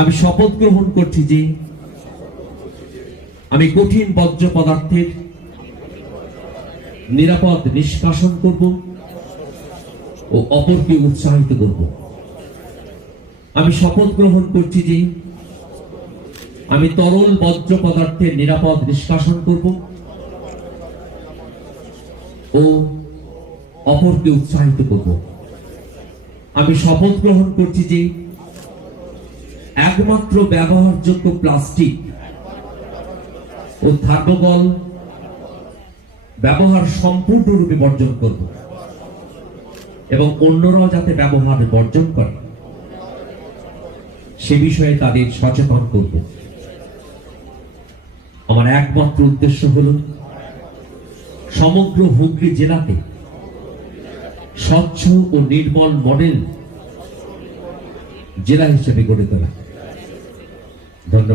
আমি শপথ গ্রহণ করছি যে আমি কঠিন বর্জ্য পদার্থের নিরাপদ নিষ্কাশন করব ও অপরকে উৎসাহিত করব। আমি শপথ গ্রহণ করছি যে আমি তরল বজ্র পদার্থের নিরাপদ নিষ্কাশন করব ও অপরকে উৎসাহিত করব। আমি শপথ গ্রহণ করছি যে একমাত্র ব্যবহারযোগ্য প্লাস্টিক ও থার্মোকল ব্যবহার সম্পূর্ণরূপে বর্জন করব এবং অন্যরাও যাতে ব্যবহার বর্জন করে, সে বিষয়ে তাদের সচেতন করব। আমার একমাত্র উদ্দেশ্য হল সমগ্র হুগলি জেলাতে স্বচ্ছ ও নির্মল মডেল জেলা হিসেবে গড়ে তোলা।